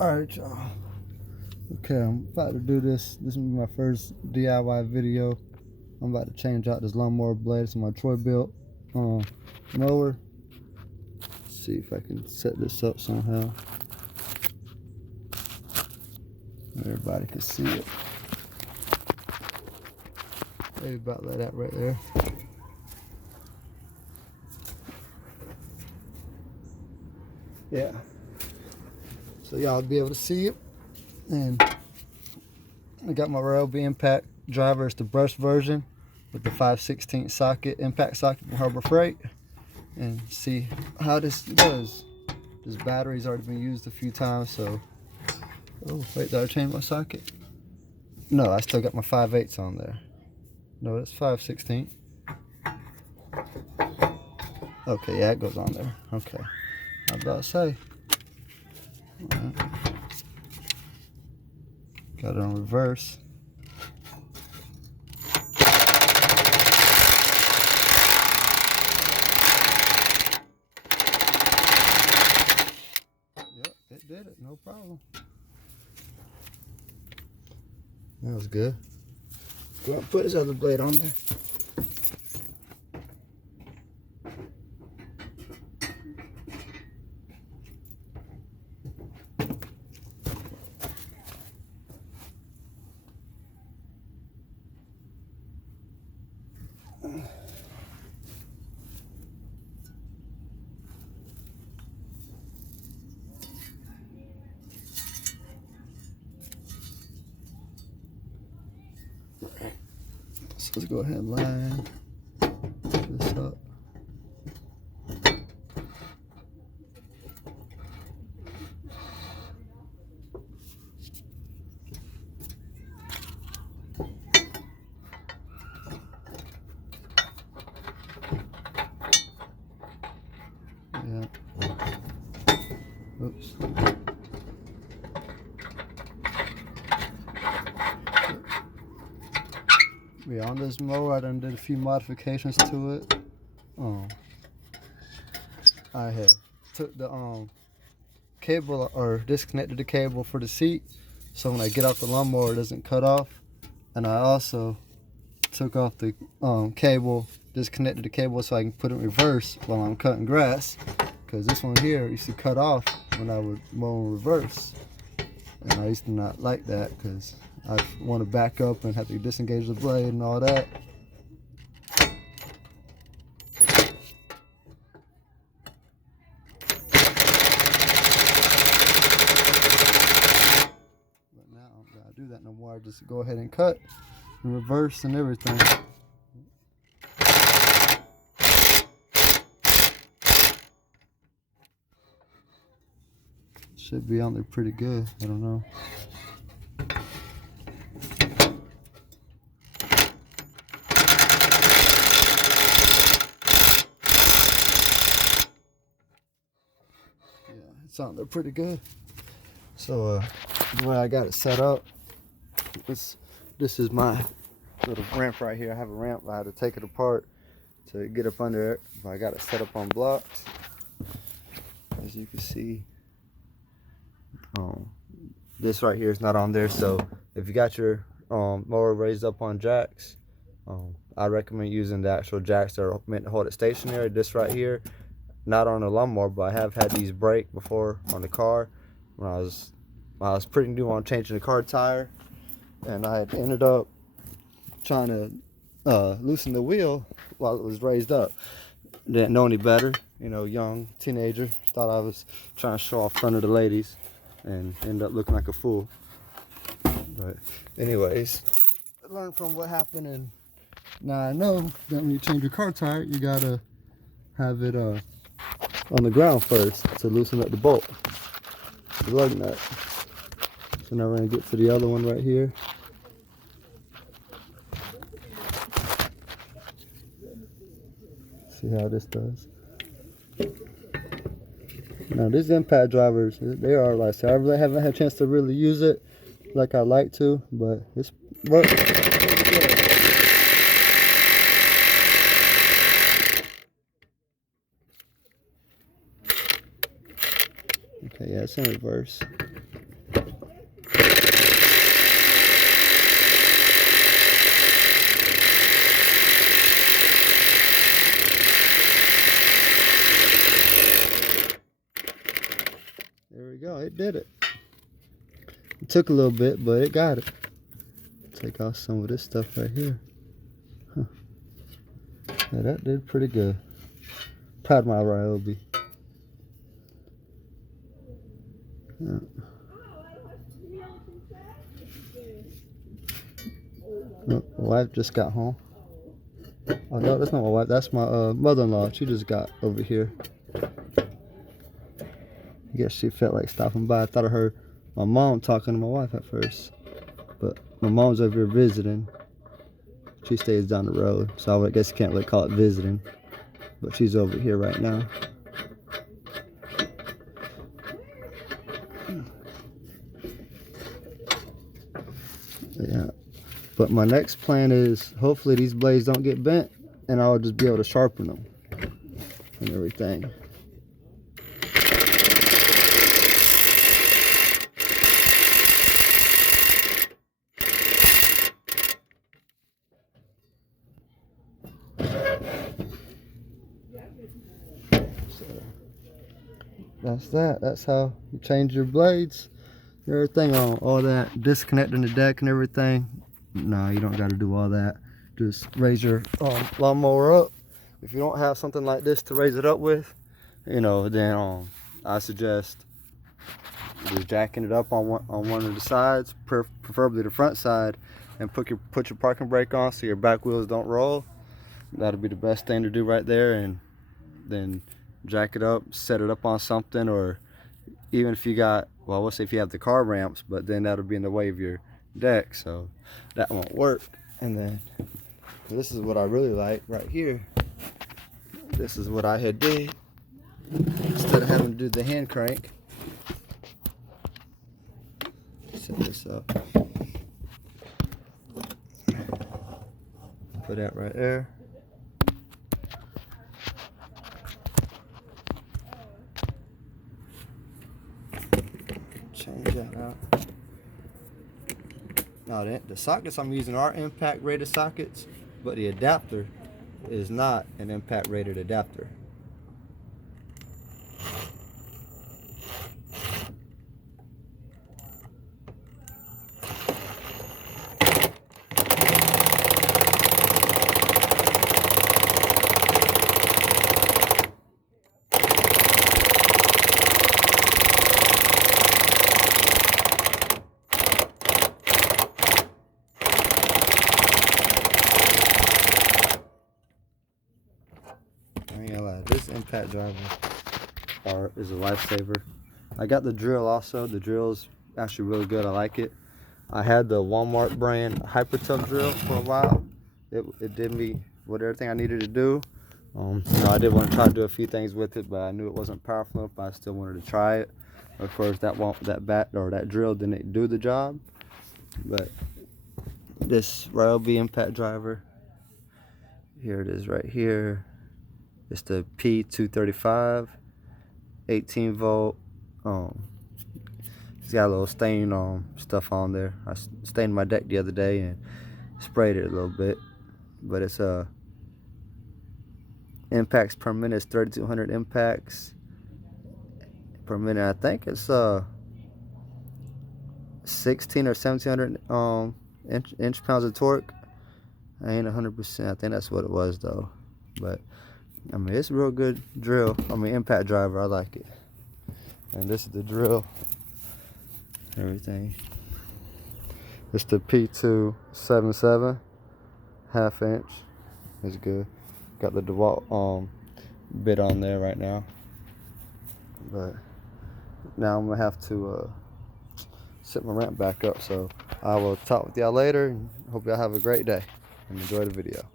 Alright, y'all. Okay, I'm about to do this. This will be my first DIY video. I'm about to change out this lawnmower blade. It's my Troy built mower. Let's see if I can set this up somehow. Everybody can see it. Maybe about like that right there. Yeah. So y'all be able to see it. And I got my Ryobi Impact Driver. It's the brush version with the 5/16 socket, impact socket from Harbor Freight. And see how this does. This battery's already been used a few times, so... Oh, wait, did I change my socket? No, I still got my 5/8 on there. No, it's 5/16. Okay, yeah, it goes on there. Okay. I was about to say. Right. Got it on reverse. Yep, it did it, no problem. That was good. Go ahead and put this other blade on there. So let's go ahead and line this up. Yeah. Oops. Yeah, on this mower, I done did a few modifications to it. I had took the cable, or disconnected the cable for the seat, so when I get off the lawnmower, it doesn't cut off. And I also took off the cable, disconnected the cable so I can put it in reverse while I'm cutting grass, because this one here used to cut off when I would mow in reverse, and I used to not like that because I want to back up and have to disengage the blade and all that. But now I don't gotta do that no more. I just go ahead and cut in reverse and everything. Should be on there pretty good. I don't know. Yeah, it's on there pretty good. So the way I got it set up, this is my little ramp right here. I have a ramp. I had to take it apart to get up under it, but I got it set up on blocks. As you can see, this right here is not on there. So if you got your mower raised up on jacks, I recommend using the actual jacks that are meant to hold it stationary. This right here, not on a lawnmower, but I have had these break before on the car when I was pretty new on changing the car tire, and I had ended up trying to loosen the wheel while it was raised up. Didn't know any better, you know, young teenager, thought I was trying to show off in front of the ladies and ended up looking like a fool. But anyways, I learned from what happened, and now I know that when you change your car tire, you gotta have it on the ground first to loosen up the bolt, the lug nut. So now we're gonna get to the other one right here. See how this does. Now these impact drivers, they are like, so I really haven't had a chance to really use it like I like to, but it's works. Okay, yeah, it's in reverse. There we go. It did it. It took a little bit, but it got it. Take off some of this stuff right here. Huh. Yeah, that did pretty good. Proud of my Ryobi. Yeah. Oh, my wife just got home. Oh no, that's not my wife. That's my mother-in-law. She just got over here. I guess she felt like stopping by. I thought I heard my mom talking to my wife at first, but my mom's over here visiting. She stays down the road, so I guess you can't really call it visiting, but she's over here right now. Yeah, but my next plan is hopefully these blades don't get bent and I'll just be able to sharpen them and everything. So that's that. That's how you change your blades. Everything on all that disconnecting the deck and everything. No, you don't got to do all that. Just raise your lawnmower up. If you don't have something like this to raise it up with, you know, then I suggest just jacking it up on one of the sides, preferably the front side, and put your parking brake on so your back wheels don't roll. That'll be the best thing to do right there, and then jack it up, set it up on something, or even if you got, well, we'll say if you have the car ramps, but then that'll be in the way of your deck, so that won't work. And then this is what I really like right here. This is what I had did. Instead of having to do the hand crank, set this up, put that right there. Change that out. Now the sockets I'm using are impact rated sockets, but the adapter is not an impact rated adapter. This impact driver is a lifesaver. I got the drill also. The drill's actually really good. I like it. I had the Walmart brand Hyper Tuck drill for a while. It did me what everything I needed to do. You know, I did want to try to do a few things with it, but I knew it wasn't powerful enough. But I still wanted to try it. Of course, that drill didn't do the job. But this Ryobi Impact Driver, here it is right here. It's the P235, 18 volt. It's got a little stain stuff on there. I stained my deck the other day and sprayed it a little bit. But it's impacts per minute is 3,200 impacts per minute. I think it's 16 or 1,700 inch pounds of torque. I ain't 100%. I think that's what it was though. But I mean, it's a real good drill. I mean, impact driver. I like it. And this is the drill. Everything. It's the P277, 1/2 inch. It's good. Got the DeWalt bit on there right now. But now I'm gonna have to set my ramp back up. So I will talk with y'all later. And hope y'all have a great day and enjoy the video.